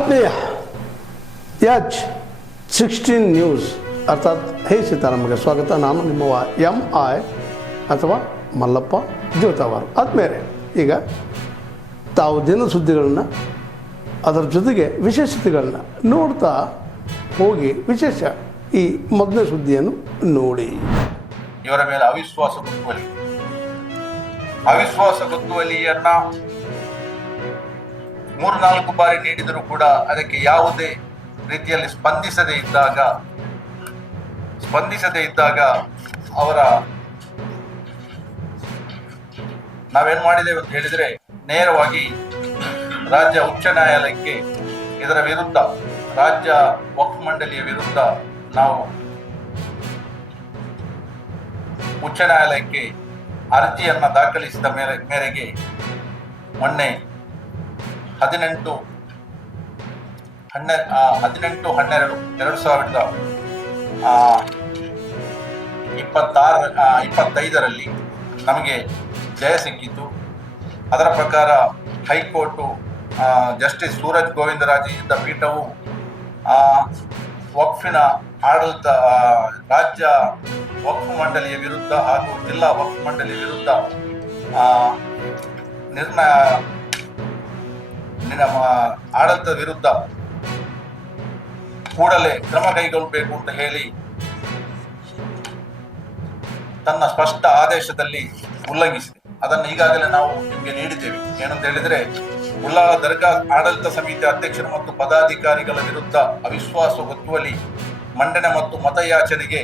ಆತ್ಮೀಯ H16 news ಅರ್ಥಾತ್ ಹೇ ಸೀತಾರಾಮಗೆ ಸ್ವಾಗತ. ನಾನು ನಿಮ್ಮವ MI ಅಥವಾ ಮಲ್ಲಪ್ಪ ಜ್ಯೋತವಾರ್. ಆದ್ಮೇಲೆ ಈಗ ತಾವು ದಿನ ಸುದ್ದಿಗಳನ್ನ ಅದರ ಜೊತೆಗೆ ವಿಶೇಷತೆಗಳನ್ನ ನೋಡ್ತಾ ಹೋಗಿ ವಿಶೇಷ ಈ ಮೊದಲನೇ ಸುದ್ದಿಯನ್ನು ನೋಡಿ. ಇವರ ಮೇಲೆ ಅವಿಶ್ವಾಸ ಗೊತ್ತುವಳಿಯನ್ನ 3-4 ಬಾರಿ ನೀಡಿದರೂ ಕೂಡ ಅದಕ್ಕೆ ಯಾವುದೇ ರೀತಿಯಲ್ಲಿ ಸ್ಪಂದಿಸದೇ ಇದ್ದಾಗ ಅವರ ನಾವೇನ್ ಮಾಡಿದ್ದೇವೆ ಅಂತ ಹೇಳಿದ್ರೆ, ನೇರವಾಗಿ ರಾಜ್ಯ ಉಚ್ಚ ನ್ಯಾಯಾಲಯಕ್ಕೆ ಇದರ ವಿರುದ್ಧ, ರಾಜ್ಯ ವಕ್ಫ್ ಮಂಡಳಿಯ ವಿರುದ್ಧ ನಾವು ಉಚ್ಚ ನ್ಯಾಯಾಲಯಕ್ಕೆ ಅರ್ಜಿಯನ್ನ ದಾಖಲಿಸಿದ ಮೇರೆಗೆ ಮೊನ್ನೆ 18/12/2025 ನಮಗೆ ಜಯ ಸಿಕ್ಕಿತು. ಅದರ ಪ್ರಕಾರ ಹೈಕೋರ್ಟು ಜಸ್ಟಿಸ್ ಸೂರಜ್ ಗೋವಿಂದರಾಜ್ ಇದ್ದ ಪೀಠವು ವಕ್ಫಿನ ಆಡಳಿತ ರಾಜ್ಯ ವಕ್ಫ್ ಮಂಡಳಿಯ ವಿರುದ್ಧ ಹಾಗೂ ಜಿಲ್ಲಾ ವಕ್ಫ್ ಮಂಡಳಿಯ ವಿರುದ್ಧ ಆಡಳಿತದ ವಿರುದ್ಧ ಕೂಡಲೇ ಕ್ರಮ ಕೈಗೊಳ್ಳಬೇಕು ಅಂತ ಹೇಳಿ ತನ್ನ ಸ್ಪಷ್ಟ ಆದೇಶದಲ್ಲಿ ಉಲ್ಲಂಘಿಸಿದೆ. ಅದನ್ನು ಈಗಾಗಲೇ ನಾವು ನಿಮಗೆ ನೀಡಿದ್ದೇವೆ. ಏನಂತ ಹೇಳಿದ್ರೆ, ಉಳ್ಳಾಲ ದರ್ಗಾ ಆಡಳಿತ ಸಮಿತಿ ಅಧ್ಯಕ್ಷರು ಮತ್ತು ಪದಾಧಿಕಾರಿಗಳ ವಿರುದ್ಧ ಅವಿಶ್ವಾಸ ಗೊತ್ತುವಳಿ ಮಂಡನೆ ಮತ್ತು ಮತಯಾಚನೆಗೆ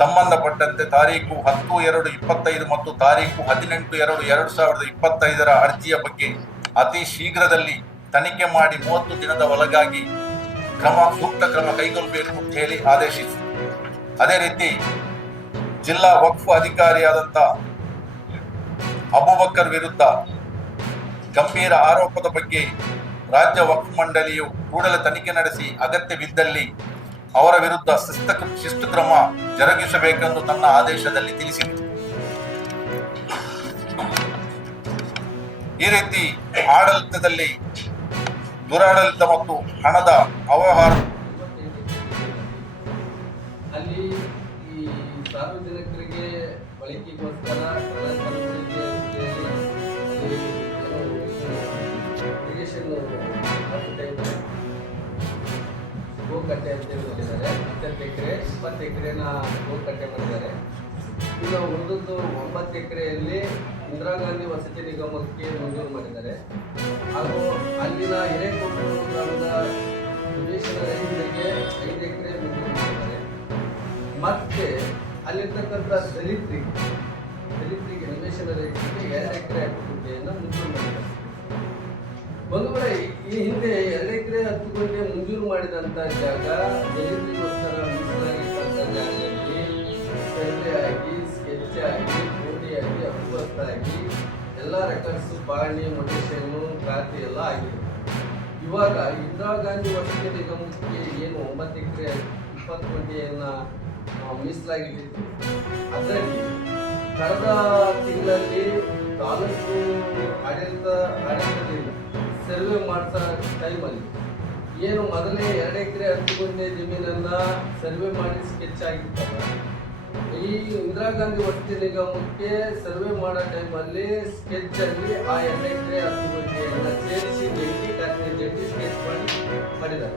ಸಂಬಂಧಪಟ್ಟಂತೆ ತಾರೀಕು 10/2/25 ಮತ್ತು ತಾರೀಕು 18/2/2025 ಅರ್ಜಿಯ ಬಗ್ಗೆ ಅತಿ ಶೀಘ್ರದಲ್ಲಿ ತನಿಖೆ ಮಾಡಿ 30 ದಿನದ ಒಳಗಾಗಿ ಸೂಕ್ತ ಕ್ರಮ ಕೈಗೊಳ್ಳಬೇಕು ಅಂತ ಹೇಳಿ ಆದೇಶಿಸಿ, ಅದೇ ರೀತಿ ಜಿಲ್ಲಾ ವಕ್ಫ್ ಅಧಿಕಾರಿಯಾದಂಥ ಅಬೂಬಕರ್ ವಿರುದ್ಧ ಗಂಭೀರ ಆರೋಪದ ಬಗ್ಗೆ ರಾಜ್ಯ ವಕ್ಫ್ ಮಂಡಳಿಯು ಕೂಡಲೇ ತನಿಖೆ ನಡೆಸಿ ಅಗತ್ಯವಿದ್ದಲ್ಲಿ ಅವರ ವಿರುದ್ಧ ಶಿಸ್ತು ಕ್ರಮ ಜರುಗಿಸಬೇಕೆಂದು ತನ್ನ ಆದೇಶದಲ್ಲಿ ತಿಳಿಸಿದೆ. ಈ ರೀತಿ ಆಡಳಿತದಲ್ಲಿ ದುರಾಡಳಿತ ಮತ್ತು ಹಣದ ಅವ್ಯವಹಾರ ಅಲ್ಲಿ ಈ ಸಾರ್ವಜನಿಕರಿಗೆ ಬಳಕೆಗೋಸ್ಕರ ಗೋಕಟ್ಟೆ ಅಂತೇಳಿ ಮಾಡಿದ್ದಾರೆ. 10 ಎಕರೆ 20 ಎಕರೆನ ಗೋಕಟ್ಟೆ ಮಾಡಿದ್ದಾರೆ. ಇನ್ನು ಉಳಿದದ್ದು 9 ಎಕರೆಯಲ್ಲಿ ಇಂದಿರಾ ಗಾಂಧಿ ವಸತಿ ನಿಗಮಕ್ಕೆ ಮಂಜೂರು ಮಾಡಿದ್ದಾರೆ. ಹಾಗೂ ಅಲ್ಲಿನ ಹಿರೇಕೊಪ್ಪೂರು ಗ್ರಾಮದ ನಿವೇಶನ ರಹಿತರಿಗೆ 5 ಎಕರೆ ಮಂಜೂರು ಮಾಡಿದ್ದಾರೆ. ಮತ್ತೆ ಅಲ್ಲಿರ್ತಕ್ಕಂಥ ದಲಿತರಿಗೆ ನಿವೇಶನ ರಹಿತರಿಗೆ 2 ಎಕರೆ 10 ಗುಂಟೆಯನ್ನು ಮಂಜೂರು ಮಾಡಿದ್ದಾರೆ. ಬಂಧುಗಳೇ, ಈ ಹಿಂದೆ 2 ಎಕರೆ 10 ಗುಂಟೆ ಮಂಜೂರು ಮಾಡಿದಂಥ ಜಾಗ ದಲಿತರಿಗೋಸ್ಕರ ಮೀಸಲಾಗಿದ್ದಂಥ ಜಾಗದಲ್ಲಿ ಸರ್ವೆ ಆಗಿ, ಸ್ಕೆಚ್ ಆಗಿ, ಕೋಡಿಯಾಗಿ, ಅಭಿವೃದ್ಧಾಗಿ ಎಲ್ಲ ರೆಕಾರ್ಡ್ಸು, ಪಹಣಿ, ಮೊಟೇಷನ್ನು, ಖಾತೆ ಎಲ್ಲ ಆಗಿದೆ. ಇವಾಗ ಇಂದಿರಾ ಗಾಂಧಿ ವಸತಿ ನಿಗಮಕ್ಕೆ ಏನು 9 ಎಕರೆ 20 ಗುಂಟೆಯನ್ನು ಮೀಸಲಾಗಿತ್ತು, ಅದರಲ್ಲಿ ಕಳೆದ ತಿಂಗಳಲ್ಲಿ ತಾಲೂಕು ಆಡಳಿತದಿಂದ ಸರ್ವೆ ಮಾಡಿಸೋ ಟೈಮಲ್ಲಿ ಏನು ಮೊದಲೇ 2 ಎಕರೆ 10 ಗುಂಟೆ ಜಮೀನನ್ನು ಸರ್ವೆ ಮಾಡಿ ಸ್ಕೆಚ್ ಆಗಿತ್ತಲ್ಲ, ಈ ಇಂದಿರಾ ಗಾಂಧಿ ವಸತಿ ನಿಗಮಕ್ಕೆ ಸರ್ವೆ ಮಾಡೋ ಟೈಮಲ್ಲಿ ಸ್ಕೆಚ್ಚಲ್ಲಿ ಆ 2 ಎಕರೆ 10 ಗುಂಟೆಯನ್ನು ಸೇರಿಸಿ ಜಂಟಿ ಸ್ಕೆಚ್ ಮಾಡಿದ್ದಾರೆ.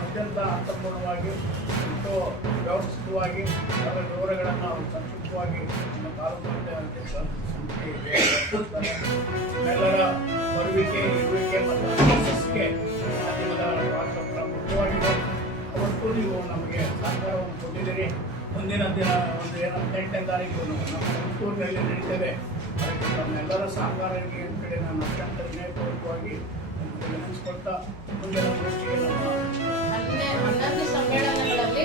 ಅತ್ಯಂತ ಅರ್ಥಪೂರ್ಣವಾಗಿ ಮತ್ತು ವ್ಯವಸ್ಥಿತವಾಗಿ ಅದರ ವಿವರಗಳನ್ನು ಸಂಕ್ಷಿಪ್ತವಾಗಿ ನಮ್ಮ ತಾಲೂಕು ಅಧ್ಯಕ್ಷ ಎಲ್ಲರ ಬರುವಿಕೆ, ಇರುವಿಕೆ ಮತ್ತು ಯಶಸ್ಸಿಗೆ ಮಾಧ್ಯಮದ ಪಾತ್ರ ಮುಖ್ಯವಾಗಿದೆ. ಅವತ್ತು ನೀವು ನಮಗೆ ಸಹಕಾರವನ್ನು ಕೊಟ್ಟಿದ್ದೀರಿ. ಮುಂದಿನ ದಿನ ಒಂದು 8ನೇ ತಾರೀಕು ನಮ್ಮ ಹುಟ್ಟೂರಿನಲ್ಲಿ ನಡೀತೇವೆ. ಅದಕ್ಕೆ ನಮ್ಮೆಲ್ಲರ ಸಹಕಾರಕ್ಕೆ ಕಡೆ ನಾನು ಅತ್ಯಂತ ವಿನಯಪೂರ್ವಕವಾಗಿ ವಿನಂತಿಸಿಕೊಳ್ತಾ ಮುಂದಿನ ಗೋಷ್ಠಿಗೆ ನಮ್ಮ 11 ಸಮ್ಮೇಳನಗಳಲ್ಲಿ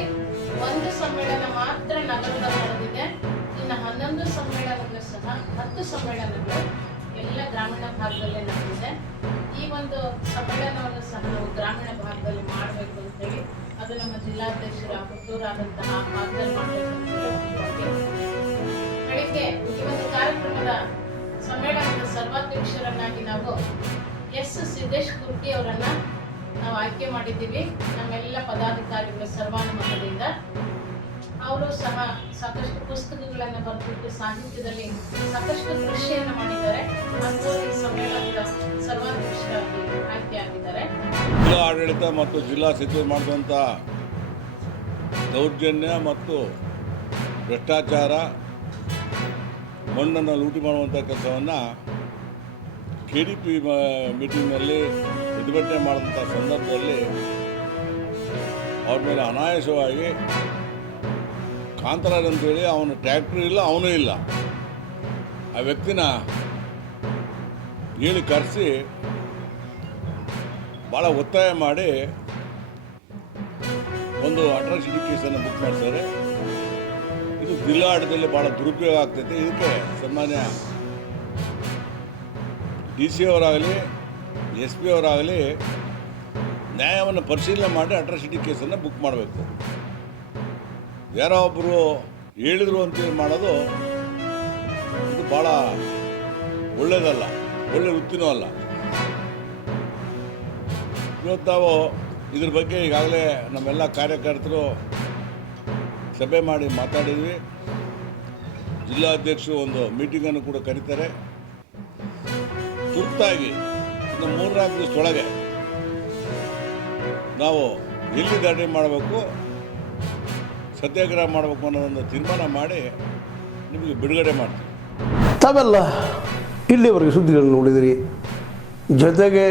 1 ಸಮ್ಮೇಳನ ಮಾತ್ರ ನಗರದಲ್ಲಿ ನಡೆದಿದೆ. ಇನ್ನು 11 ಸಮ್ಮೇಳನಗಳು ಸಹ 10 ಸಮ್ಮೇಳನಗಳು ಎಲ್ಲ ಗ್ರಾಮೀಣ ಭಾಗದಲ್ಲೇ ನಡೆದಿದೆ. ಈ ಒಂದು ಸಮ್ಮೇಳನವನ್ನು ಸಹ ನಾವು ಗ್ರಾಮೀಣ ಭಾಗದಲ್ಲಿ ಮಾಡಬೇಕು ಅಂತೇಳಿ ಅದು ನಮ್ಮ ಜಿಲ್ಲಾಧ್ಯಕ್ಷರ ಹುಟ್ಟೂರಾದಂತಹ ಭಾಗದಲ್ಲಿ ಮಾಡಬೇಕು ಅಂತೇಳಿ ಬೆಳಿಗ್ಗೆ ಈ ಒಂದು ಕಾರ್ಯಕ್ರಮದ ಸಮ್ಮೇಳನದ ಸರ್ವಾಧ್ಯಕ್ಷರನ್ನಾಗಿ ನಾವು ಎಸ್ ಸಿದ್ದೇಶ್ ಕುರ್ಕಿ ಅವರನ್ನ ನಾವು ಆಯ್ಕೆ ಮಾಡಿದ್ದೀವಿ. ನಮ್ಮೆಲ್ಲ ಪದಾಧಿಕಾರಿಗಳ ಸರ್ವಾನುಮತದಿಂದ. ಅವರು ಸಹ ಸಾಕಷ್ಟು ಪುಸ್ತಕಗಳನ್ನು ಬರೆದಿದ್ದು ಸಾಹಿತ್ಯದಲ್ಲಿ ಸಾಕಷ್ಟು ಕೃಷಿಯನ್ನು ಮಾಡಿದ್ದಾರೆ ಮತ್ತು ಈ ಸಮ್ಮೇಳನದ ಸರ್ವಾಧ್ಯಕ್ಷರಾಗಿ ಆಯ್ಕೆಯಾಗಿದ್ದಾರೆ. ಜಿಲ್ಲಾ ಆಡಳಿತ ಮತ್ತು ಜಿಲ್ಲಾ ಸಚಿವರು ಮಾಡಿದಂಥ ದೌರ್ಜನ್ಯ ಮತ್ತು ಭ್ರಷ್ಟಾಚಾರ, ಮಣ್ಣನ್ನು ಲೂಟಿ ಮಾಡುವಂಥ ಕೆಲಸವನ್ನು KDP ಮೀಟಿಂಗ್ನಲ್ಲಿ ಪ್ರತಿಭಟನೆ ಮಾಡಿದಂಥ ಸಂದರ್ಭದಲ್ಲಿ ಅವ್ರ ಮೇಲೆ ಅನಾಯಾಸವಾಗಿ ಕಾಂತರಾಜ್ ಅಂತೇಳಿ ಅವನು ಟ್ರ್ಯಾಕ್ಟ್ರು ಇಲ್ಲ, ಅವನೂ ಇಲ್ಲ, ಆ ವ್ಯಕ್ತಿನ ಹೇಳಿ ಕರೆಸಿ ಭಾಳ ಒತ್ತಾಯ ಮಾಡಿ ಒಂದು ಅಟ್ರಾಸಿಟಿ ಕೇಸನ್ನು ಬುಕ್ ಮಾಡ್ತಾರೆ. ಇದು ಜಿಲ್ಲಾಡಳಿತದಲ್ಲಿ ಭಾಳ ದುರುಪಯೋಗ ಆಗ್ತೈತೆ. ಇದಕ್ಕೆ ಸನ್ಮಾನ್ಯ DC ಅವರಾಗಲಿ SP ಅವರಾಗಲಿ ನ್ಯಾಯವನ್ನು ಪರಿಶೀಲನೆ ಮಾಡಿ ಅಟ್ರಾಸಿಟಿ ಕೇಸನ್ನು ಬುಕ್ ಮಾಡಬೇಕು. ಯಾರೋ ಒಬ್ಬರು ಹೇಳಿದರು ಅಂತೇಳಿ ಮಾಡೋದು ಇದು ಭಾಳ ಒಳ್ಳೆಯದಲ್ಲ, ಒಳ್ಳೆ ವೃತ್ತಿನೂ ಅಲ್ಲ. ಇವತ್ತು ನಾವು ಇದ್ರ ಬಗ್ಗೆ ಈಗಾಗಲೇ ನಮ್ಮೆಲ್ಲ ಕಾರ್ಯಕರ್ತರು ಸಭೆ ಮಾಡಿ ಮಾತಾಡಿದ್ವಿ. ಜಿಲ್ಲಾಧ್ಯಕ್ಷರು ಒಂದು ಮೀಟಿಂಗನ್ನು ಕೂಡ ಕರೀತಾರೆ. ತುರ್ತಾಗಿ ಇನ್ನು 3-4 ದಿವಸದೊಳಗೆ ನಾವು ಎಲ್ಲಿ ಧರಣಿ ಮಾಡಬೇಕು, ಸತ್ಯಾಗ್ರಹ ಮಾಡಬೇಕು ಅನ್ನೋದೊಂದು ತೀರ್ಮಾನ ಮಾಡಿ ನಿಮಗೆ ಬಿಡುಗಡೆ ಮಾಡ್ತೀವಿ. ತಾವೆಲ್ಲ ಇಲ್ಲಿವರೆಗೆ ಸುದ್ದಿಗಳನ್ನು ನೋಡಿದಿರಿ, ಜೊತೆಗೆ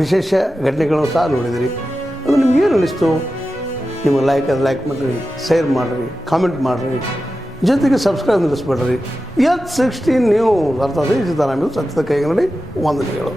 ವಿಶೇಷ ಘಟನೆಗಳನ್ನು ಸಹ ನೋಡಿದಿರಿ. ಅದು ನಿಮ್ಗೇನು ಅನ್ನಿಸ್ತು? ನಿಮಗೆ ಲೈಕ್ ಮಾಡಿರಿ, ಶೇರ್ ಮಾಡಿರಿ, ಕಾಮೆಂಟ್ ಮಾಡಿರಿ, ಜೊತೆಗೆ ಸಬ್ಸ್ಕ್ರೈಬ್ ನಿಲ್ಲಿಸ್ಬೇಡ್ರಿ. H16 ನ್ಯೂಸ್ ಅರ್ಥಾತ್ ಈ ಸಿದ್ದರಾಮಯ್ಯ ಸತ್ಯದ ಕೈಗನ್ನಡಿ ವಂದನೆಗಳು.